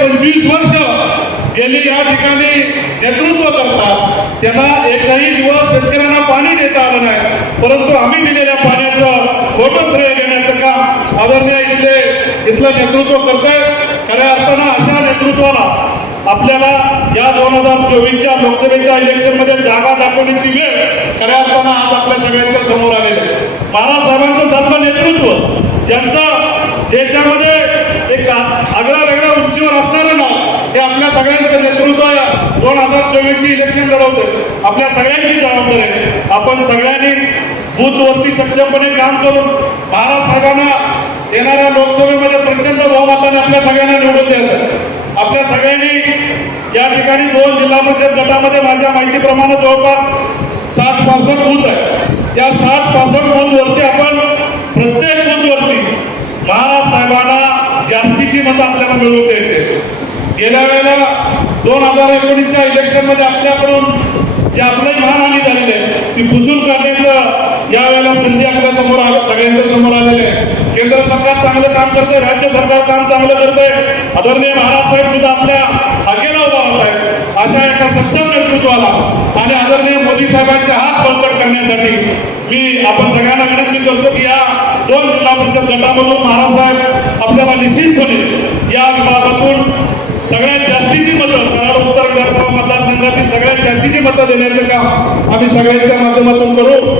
पंचवीस वर्ष गेली या ठिकाणी नेतृत्व करतात. त्यांना एकही दिवस शेतकऱ्यांना पाणी देता आलं नाही. परंतु आम्ही दिलेल्या पाण्याचं खोटं श्रेय घेण्याचं काम आदरणीय इथले इथलं नेतृत्व करतोय. खऱ्या अर्थानं अशा नेतृत्वाला आपल्याला या दोन हजार चोवीसच्या लोकसभेच्या इलेक्शनमध्ये जागा दाखवण्याची वेळ खऱ्या अर्थानं आज आपल्या सगळ्यांच्या समोर आलेली आहे. बाळासाहेबांचं साधलं नेतृत्व ज्यांचं देशामध्ये एक आगळा वेगळ्या उंचीवर असणारं नाव हे आपल्या सगळ्यांचं नेतृत्व दोन हजार चोवीसची इलेक्शन लढवते आपल्या सगळ्यांची जबाबदारी आहे. आपण सगळ्यांनी बूथवरती सक्षमपणे काम करून बाळासाहेबांना येणाऱ्या लोकसभेमध्ये प्रचंड बहुमताने आपल्या सगळ्यांना निवडून द्यायचं आपल्या सगळ्यांनी या ठिकाणी दोन जिल्हा परिषद गटामध्ये माझ्या माहितीप्रमाणे जवळपास सात पासष्ट बूथ आहे. या सात पासष्ट बूथवरती आपण प्रत्येक बूथवरती महाराज साहेबांना जास्तीची मतं आपल्याला मिळवून द्यायचे गेल्या वेळेला दोन हजार एकोणीसच्या इलेक्शनमध्ये आपल्याकडून जे आपलं मानहानी झालेली आहे ती पुसून काढण्याचं यावेळेला संधी आपल्यासमोर आलं सगळ्यांच्या समोर आलेली आहे. केंद्र सरकार चांगलं काम करते राज्य सरकार काम चांगलं करते आदरणीय महाराज साहेब सुद्धा आपल्या हाकेला उभा होत आहेत अशा एका सक्षम नेतृत्वाला आणि आदरणीय मोदी साहेबांचे हात बळकट करण्यासाठी मी आपण सगळ्यांना विनंती करतो की या दोन जिल्हा परिषद गटामधून महाराज साहेब आपल्याला निश्चितपणे या विभागातून सगळ्यात जास्तीची मतं कराड उत्तर विधानसभा मतदारसंघातील सगळ्यात जास्तीची मतं देण्याचं काम आम्ही सगळ्यांच्या माध्यमातून करू.